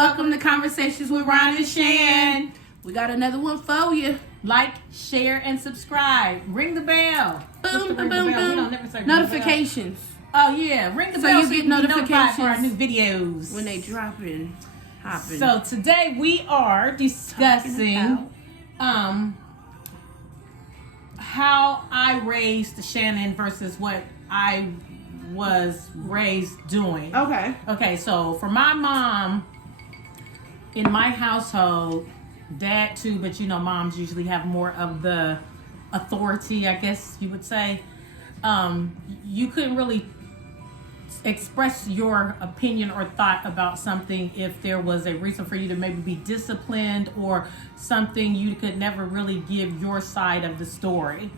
welcome to Conversations with Ron and Shan. We got another one for you. Like, share, and subscribe. Ring the bell. Boom, boom, boom, We boom. don't never say Notifications. Oh, yeah. Ring the So bell you so get you can be notified notifications for our new videos. when they dropping, hopping. So today we are discussing how I raised Shannon versus what I was raised doing. Okay, so for my mom, in my household, dad too, but you know, moms usually have more of the authority, I guess you would say. You couldn't really express your opinion or thought about something if there was a reason for you to maybe be disciplined or something. You could never really give your side of the story.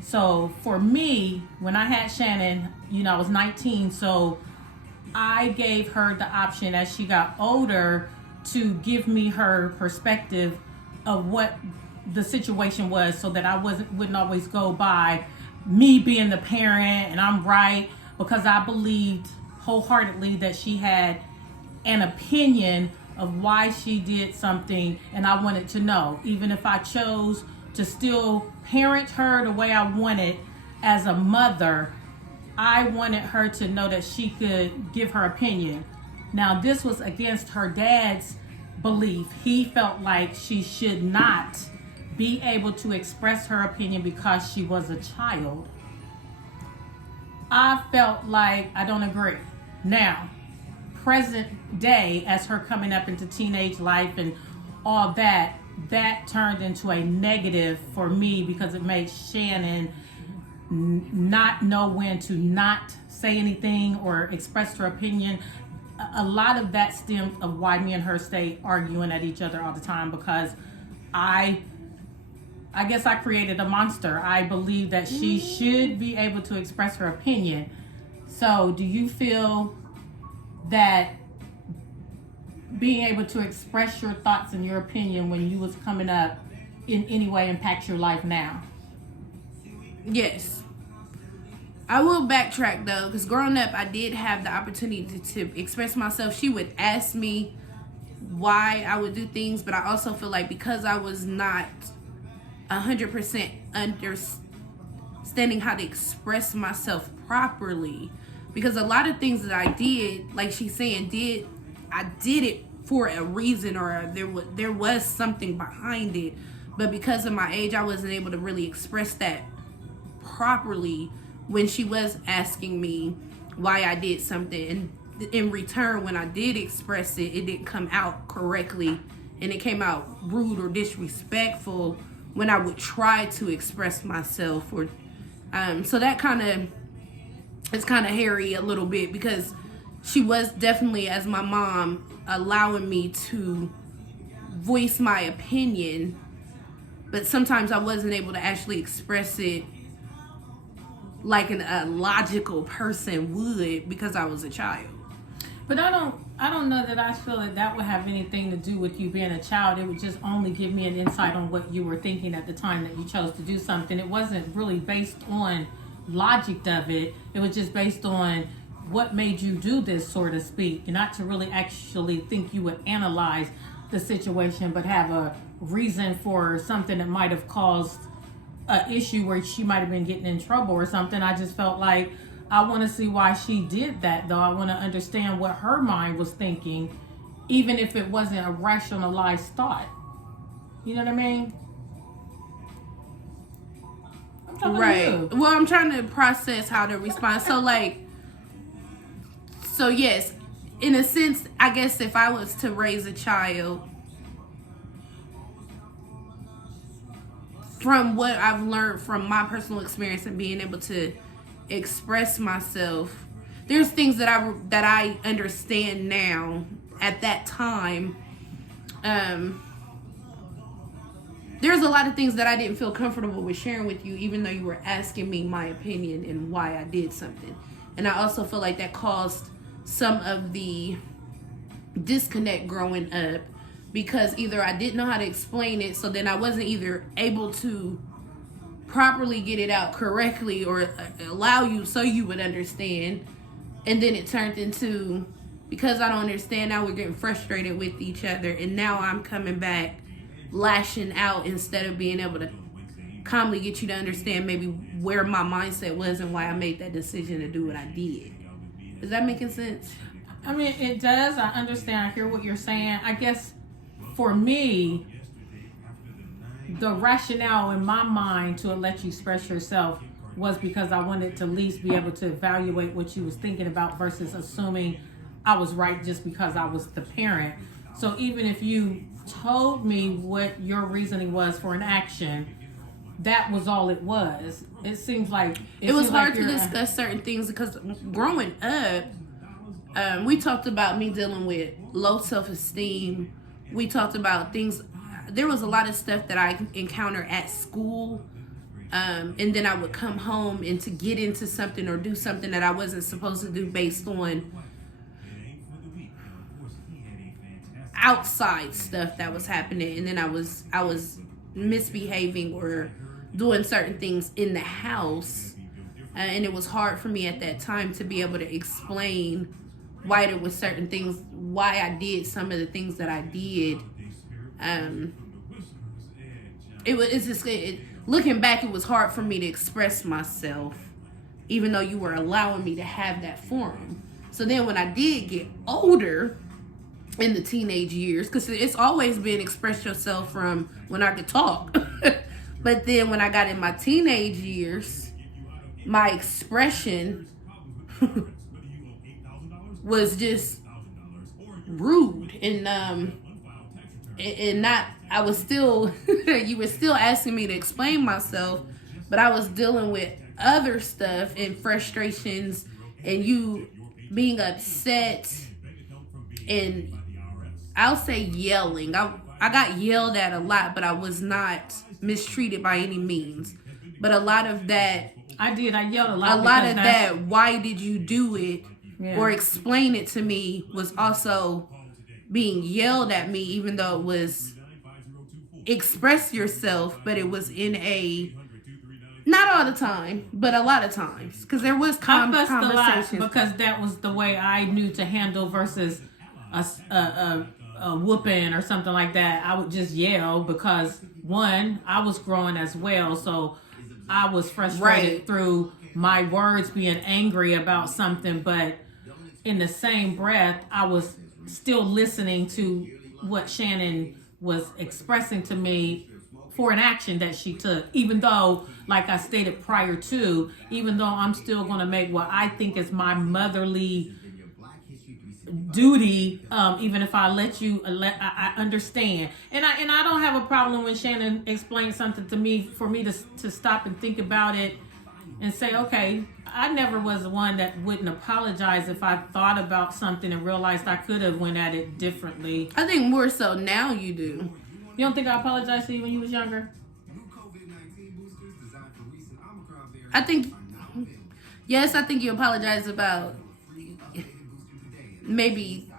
So for me, when I had Shannon, you know, I was 19, so I gave her the option as she got older to give me her perspective of what the situation was, so that I wouldn't always go by me being the parent and I'm right, because I believed wholeheartedly that she had an opinion of why she did something, and I wanted to know, even if I chose to still parent her the way I wanted as a mother, I wanted her to know that she could give her opinion. Now, this was against her dad's belief. He felt like she should not be able to express her opinion because she was a child. I felt like I don't agree. Now, present day, as her coming up into teenage life and all that turned into a negative for me, because it made Shannon not know when to not say anything or express her opinion. A lot of that stemmed of why me and her stay arguing at each other all the time, because I guess I created a monster. I believe that she should be able to express her opinion. So do you feel that being able to express your thoughts and your opinion when you was coming up in any way impacts your life now? yes. I will backtrack though, because growing up, I did have the opportunity to express myself. She would ask me why I would do things, but I also feel like because I was not 100% understanding how to express myself properly, because a lot of things that I did, like she's saying, I did it for a reason, or there was something behind it, but because of my age, I wasn't able to really express that properly when she was asking me why I did something. And in return, when I did express it, it didn't come out correctly, and it came out rude or disrespectful when I would try to express myself. Or so that it's kind of hairy a little bit, because she was definitely, as my mom, allowing me to voice my opinion, but sometimes I wasn't able to actually express it like a logical person would, because I was a child. But I don't know that I feel that would have anything to do with you being a child. It would just only give me an insight on what you were thinking at the time that you chose to do something. It wasn't really based on logic of it. It was just based on what made you do this, so to speak, and not to really actually think you would analyze the situation, but have a reason for something that might have caused an issue where she might have been getting in trouble or something. I just felt like I want to see why she did that, though. I want to understand what her mind was thinking, even if it wasn't a rationalized thought. You know what I mean? I'm talking Right. to you. Well, I'm trying to process how to respond. So yes, in a sense, I guess if I was to raise a child, from what I've learned from my personal experience and being able to express myself, there's things that I understand now. At that time, there's a lot of things that I didn't feel comfortable with sharing with you, even though you were asking me my opinion and why I did something. And I also feel like that caused some of the disconnect growing up, because either I didn't know how to explain it, so then I wasn't either able to properly get it out correctly or allow you so you would understand, and then it turned into because I don't understand, now we're getting frustrated with each other, and now I'm coming back lashing out instead of being able to calmly get you to understand maybe where my mindset was and why I made that decision to do what I did. Is that making sense? I mean, it does. I understand. I hear what you're saying. I guess for me, the rationale in my mind to let you express yourself was because I wanted to at least be able to evaluate what you was thinking about versus assuming I was right just because I was the parent. So even if you told me what your reasoning was for an action, that was all it was. It seems like it was hard to discuss certain things because growing up, we talked about me dealing with low self-esteem. We talked about things. There was a lot of stuff that I encountered at school, and then I would come home and to get into something or do something that I wasn't supposed to do based on outside stuff that was happening, and then I was misbehaving or doing certain things in the house, and it was hard for me at that time to be able to explain why there was certain things, why I did some of the things that I did. Looking back, it was hard for me to express myself, even though you were allowing me to have that forum. So then when I did get older in the teenage years, because it's always been express yourself from when I could talk. But then when I got in my teenage years, my expression was just rude and not, I was still, you were still asking me to explain myself, but I was dealing with other stuff and frustrations and you being upset, and I'll say yelling. I got yelled at a lot, but I was not mistreated by any means. But a lot of that, I yelled a lot. A lot of that, why did you do it? Yeah. Or explain it to me, was also being yelled at me, even though it was express yourself, but it was in a, not all the time, but a lot of times, because there was conversations. A lot because that was the way I knew to handle versus a whooping or something like that. I would just yell because one, I was growing as well, so I was frustrated through my words being angry about something, but in the same breath, I was still listening to what Shannon was expressing to me for an action that she took, even though, like I stated prior to, even though I'm still going to make what I think is my motherly duty, even if I I understand, and I don't have a problem when Shannon explains something to me for me to stop and think about it and say, okay, I never was the one that wouldn't apologize if I thought about something and realized I could have went at it differently. I think more so now you do. You don't think I apologized to you when you was younger? I think, yes, I think you apologize about maybe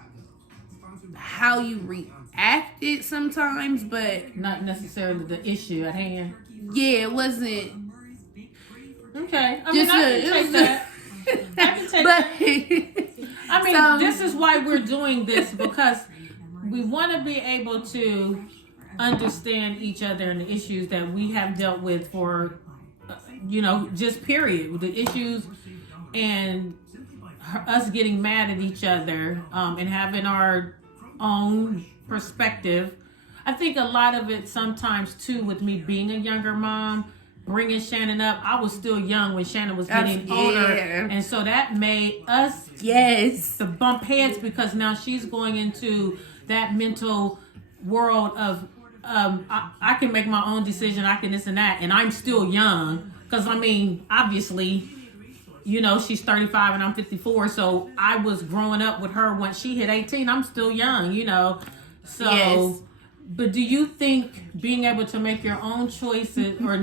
how you reacted sometimes, but not necessarily the issue at hand. Yeah, it wasn't. Okay, I mean, I can take that. I can take that. I mean, this is why we're doing this, because we want to be able to understand each other and the issues that we have dealt with for, just period. The issues and us getting mad at each other and having our own perspective. I think a lot of it sometimes, too, with me being a younger mom, bringing Shannon up, I was still young when Shannon was getting older. And so that made us to bump heads, because now she's going into that mental world of, I can make my own decision, I can this and that, and I'm still young. Because, I mean, obviously, she's 35 and I'm 54, so I was growing up with her when she hit 18. I'm still young, So, yes. But do you think being able to make your own choices, or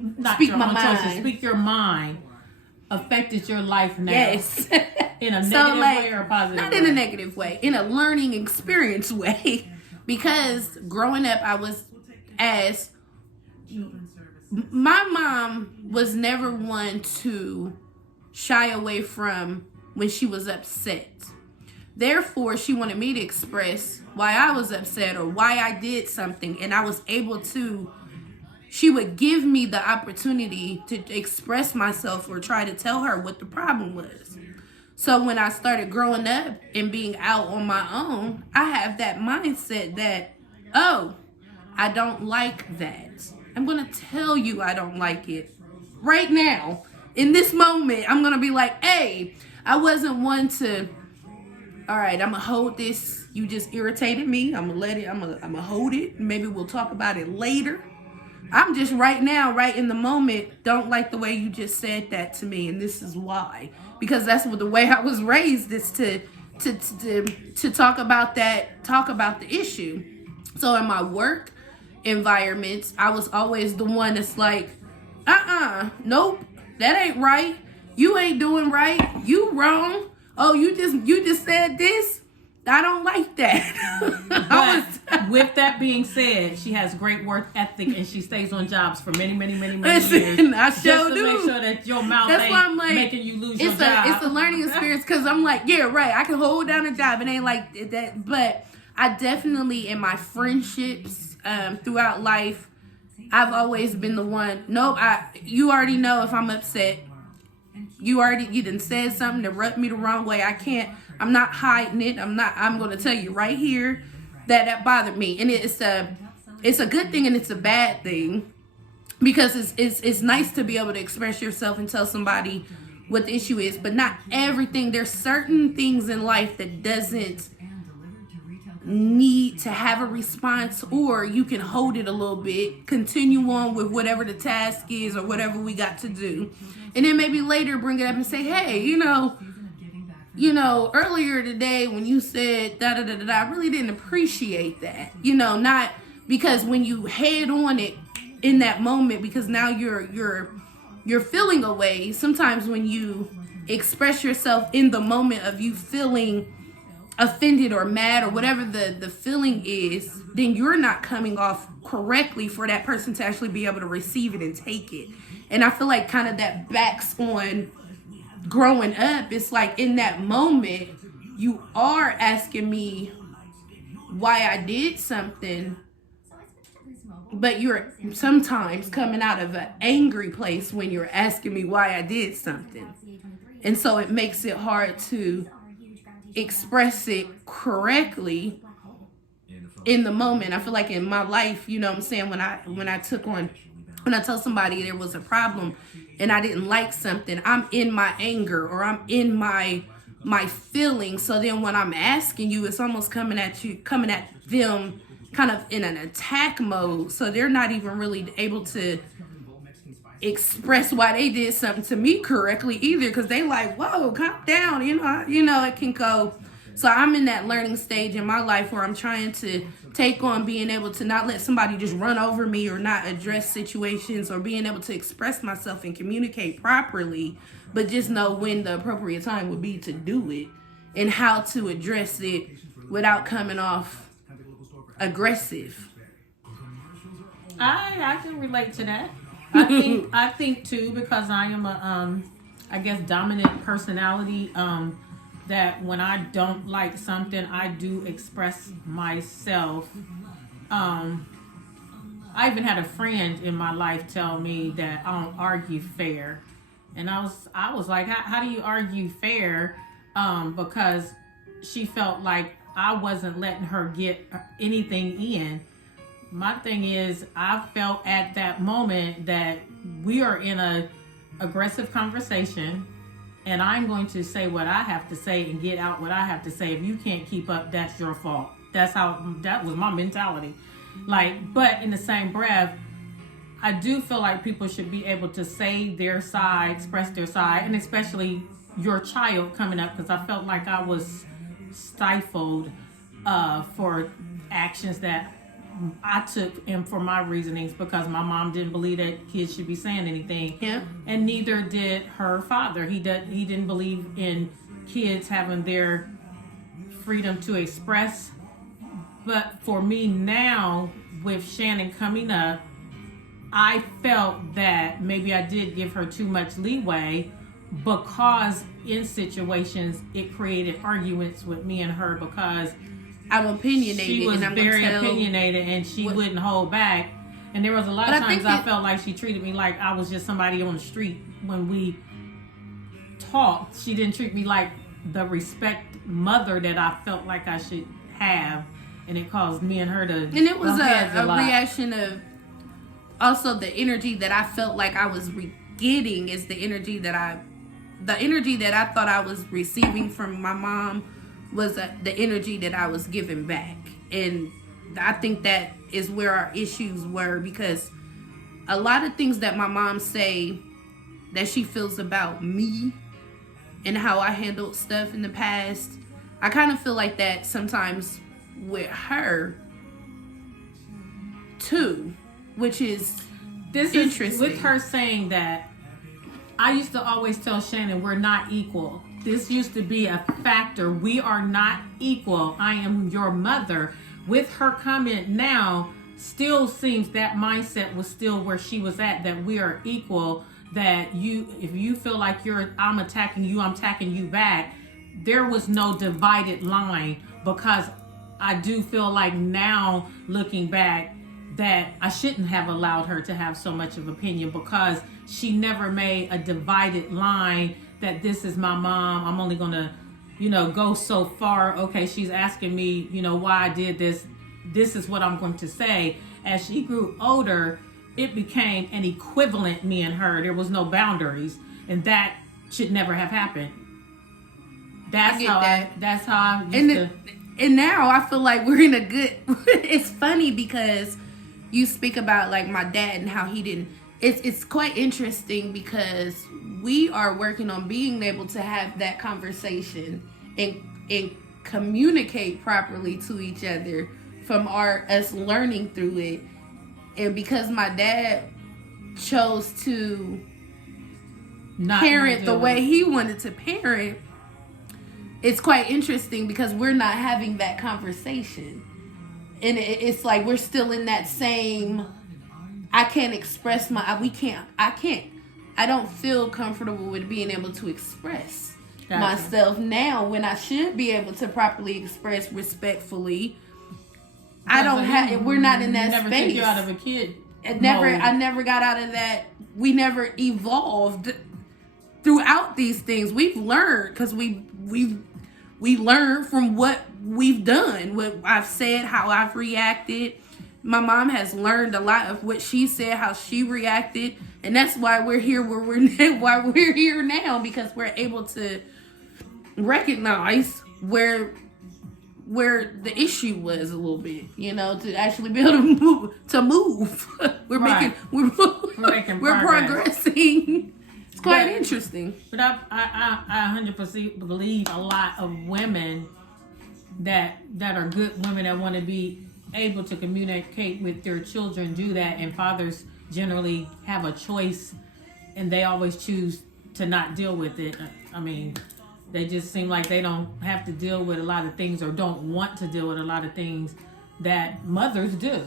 not speak your own choices, speak your mind, affected your life now? Yes. In a negative way or a positive not way? Not in a negative way, in a learning experience way. Because growing up, my mom was never one to shy away from when she was upset. Therefore, she wanted me to express why I was upset or why I did something. And I was able to, she would give me the opportunity to express myself or try to tell her what the problem was. So when I started growing up and being out on my own, I have that mindset that, oh, I don't like that. I'm going to tell you I don't like it. Right now, in this moment, I'm going to be like, hey, I wasn't one to, all right, I'm going to hold this. You just irritated me. I'm going to let it, I'm going to hold it. Maybe we'll talk about it later. I'm just right now, right in the moment, don't like the way you just said that to me, and this is why. Because that's what the way I was raised is to talk about the issue. So in my work environments, I was always the one that's like, nope, that ain't right. You ain't doing right. You wrong. Oh, you just said this. I don't like that. But with that being said, she has great work ethic and she stays on jobs for many years. I just sure to do. make sure that your mouth That's ain't why I'm like, making you lose your job. It's a learning experience because I'm like, yeah, right. I can hold down a job. It ain't like that. But I definitely, in my friendships throughout life, I've always been the one. Nope, you already know if I'm upset. You done said something that rubbed me the wrong way. I'm not hiding it. I'm going to tell you right here that bothered me. And it's a good thing and it's a bad thing because it's nice to be able to express yourself and tell somebody what the issue is, but not everything. There's certain things in life that doesn't need to have a response, or you can hold it a little bit, continue on with whatever the task is or whatever we got to do. And then maybe later bring it up and say, hey, earlier today when you said da-da-da-da, I really didn't appreciate that. Not because when you head on it in that moment, because now you're feeling a way. Sometimes when you express yourself in the moment of you feeling offended or mad or whatever the feeling is, then you're not coming off correctly for that person to actually be able to receive it and take it. And I feel like kind of that backs on growing up. It's like in that moment, you are asking me why I did something, but you're sometimes coming out of an angry place when you're asking me why I did something. And so it makes it hard to express it correctly in the moment. I feel like in my life, you know what I'm saying, when I tell somebody there was a problem and I didn't like something, I'm in my anger or I'm in my feelings. So then when I'm asking you, it's almost coming at them kind of in an attack mode. So they're not even really able to express why they did something to me correctly either, because they like, whoa, calm down, it can go. So I'm in that learning stage in my life where I'm trying to take on being able to not let somebody just run over me or not address situations, or being able to express myself and communicate properly, but just know when the appropriate time would be to do it and how to address it without coming off aggressive. I can relate to that. I think too, because I am a dominant personality, that when I don't like something, I do express myself. I even had a friend in my life tell me that I don't argue fair. And I was like, how do you argue fair? Because she felt like I wasn't letting her get anything in. My thing is, I felt at that moment that we are in a aggressive conversation, and I'm going to say what I have to say and get out what I have to say. If you can't keep up, that's your fault. That was my mentality. But in the same breath, I do feel like people should be able to say their side, express their side, and especially your child coming up, because I felt like I was stifled for actions that I took and for my reasonings, because my mom didn't believe that kids should be saying anything. Yeah. And neither did her father. He didn't believe in kids having their freedom to express. But for me now, with Shannon coming up, I felt that maybe I did give her too much leeway, because in situations it created arguments with me and her because I'm opinionated. She was and I'm very opinionated, and she wouldn't hold back. And there was a lot of times I felt like she treated me like I was just somebody on the street when we talked. She didn't treat me like the respect mother that I felt like I should have, and it caused me and her to. And it was a reaction of also the energy that I felt like I was getting is the energy that I thought I was receiving from my mom was the energy that I was giving back. And I think that is where our issues were, because a lot of things that my mom say that she feels about me and how I handled stuff in the past, I kind of feel like that sometimes with her too, which is interesting. Is with her saying that. I used to always tell Shannon we're not equal. This used to be a factor. We are not equal. I am your mother. With her comment now, still seems that mindset was still where she was at, that we are equal, that if you feel like I'm attacking you, I'm attacking you back. There was no divided line, because I do feel like now looking back that I shouldn't have allowed her to have so much of opinion, because she never made a divided line that this is my mom. I'm only going to, go so far. Okay, she's asking me, why I did this. This is what I'm going to say. As she grew older, it became an equivalent, me and her. There was no boundaries, and that should never have happened. That's how I used to. And now I feel like we're in a good. It's funny because you speak about like my dad and how he didn't. It's quite interesting because we are working on being able to have that conversation and communicate properly to each other from us learning through it. And because my dad chose to not parent the way he wanted to parent, it's quite interesting because we're not having that conversation. And it's like we're still in that same, I can't express I don't feel comfortable with being able to express myself now when I should be able to properly express respectfully. We're not in that never space. Take you out of a kid. I never got out of that. We never evolved throughout these things. We've learned because we learn from what we've done, what I've said, how I've reacted. My mom has learned a lot of what she said, how she reacted, and that's why we're here why we're here now, because we're able to recognize where the issue was a little bit, to actually be able to move. We're right. making we're progressing. It's quite interesting. But I 100% believe a lot of women that are good women that want to be able to communicate with their children do that, and fathers generally have a choice and they always choose to not deal with it. I mean, they just seem like they don't have to deal with a lot of things or don't want to deal with a lot of things that mothers do,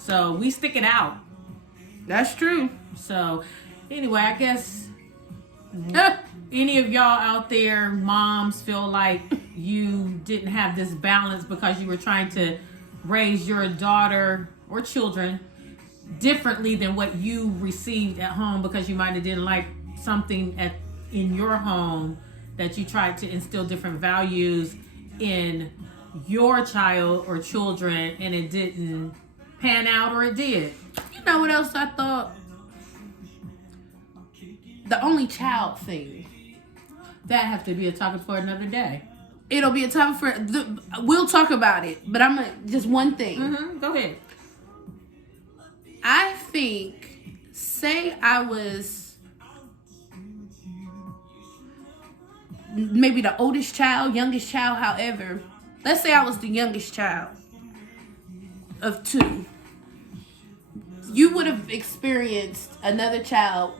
so we stick it out. That's true. So anyway, I guess any of y'all out there, moms, feel like you didn't have this balance because you were trying to raise your daughter or children differently than what you received at home, because you might have didn't like something in your home, that you tried to instill different values in your child or children and it didn't pan out, or it did. You know what else I thought? The only child thing. That has to be a topic for another day. It'll be a topic we'll talk about it, but just one thing. Mm-hmm. Go ahead. I think, say I was maybe the oldest child, youngest child, however. Let's say I was the youngest child of two. You would have experienced another child.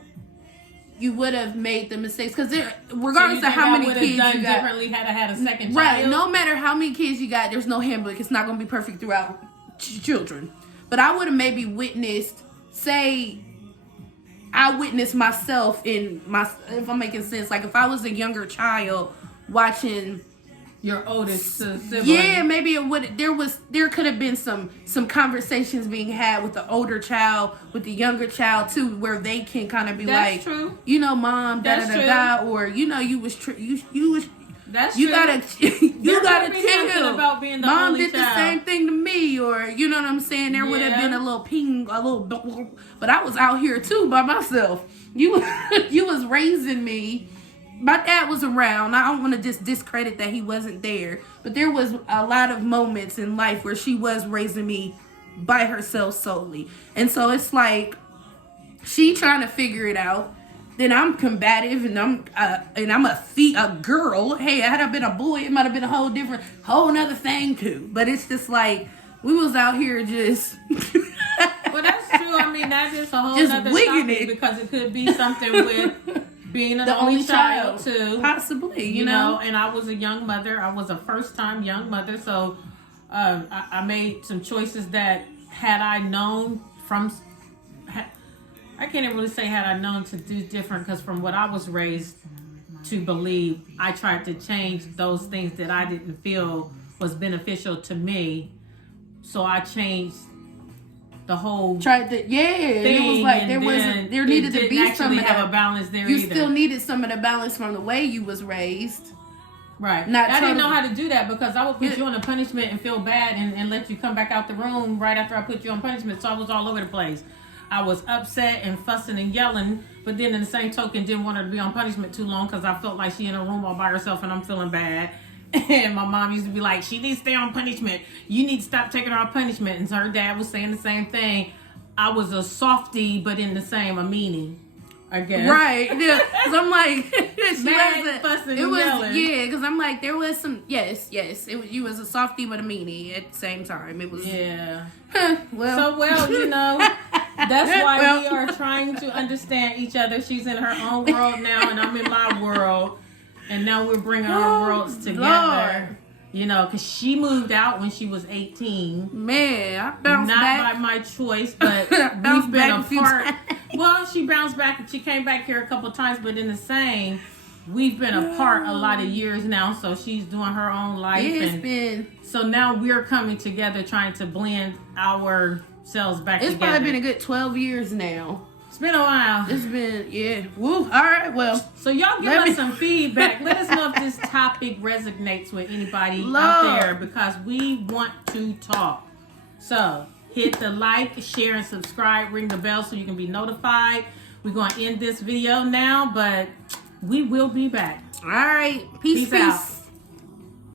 You would have made the mistakes, because regardless of how many kids you got, differently had I had a second child. Right. No matter how many kids you got, there's no handbook. It's not going to be perfect throughout children. But I would have maybe witnessed, say, I witnessed myself in my, if I'm making sense, like if I was a younger child watching your oldest sibling. Yeah, maybe it would. There could have been some conversations being had with the older child, with the younger child too, where they can kind of be That's like, true. you know, mom, da That's da da da, or you know, you was. That's you true. gotta Be something tell. about being the Mom only did child. the same thing to me, or you know what I'm saying. There would have been a little ping, a little, but I was out here too by myself. You was raising me. My dad was around. I don't want to just discredit that he wasn't there, but there was a lot of moments in life where she was raising me by herself solely, and so it's like she trying to figure it out. Then I'm combative, and I'm a girl. Hey, had I been a boy, it might have been a whole nother thing too. But it's just like we was out here just. Well, that's true. I mean, that's just a whole Just other wigging topic it. because it could be something with being an only child too. Possibly, you know. And I was a young mother. I was a first-time young mother, so I made some choices that had I known I can't even really say had I known to do different, because from what I was raised to believe, I tried to change those things that I didn't feel was beneficial to me. So I changed the whole tried to thing, it was like there needed to be some of have a balance there. You still needed some of the balance from the way you was raised. Right. I didn't know how to do that because I would put you on a punishment and feel bad and let you come back out the room right after I put you on punishment. So I was all over the place. I was upset and fussing and yelling, but then in the same token, didn't want her to be on punishment too long because I felt like she in a room all by herself and I'm feeling bad. And my mom used to be like, she needs to stay on punishment. You need to stop taking her on punishment. And so her dad was saying the same thing. I was a softie, but in the same, a meanie, I guess. Right. Yeah. Because I'm like, fussing and yelling. Yeah, because I'm like, there was some, yes. You was a softie, but a meanie at the same time. It was. Yeah. Well, you know, that's why we are trying to understand each other. She's in her own world now, and I'm in my world. And now we're bringing our worlds together. Lord. You know, because she moved out when she was 18. Man, I bounced back. Not by my choice, but we've been apart. Well, she bounced back and she came back here a couple times, but in the same, we've been apart a lot of years now. So she's doing her own life. Yeah, it's been. So now we're coming together trying to blend ourselves back together. It's probably been a good 12 years now. It's been a while. It's been, yeah. Woo. All right, well. So y'all give us some feedback. Let us know if this topic resonates with anybody out there, because we want to talk. So hit the like, share, and subscribe. Ring the bell so you can be notified. We're going to end this video now, but we will be back. All right. Peace out.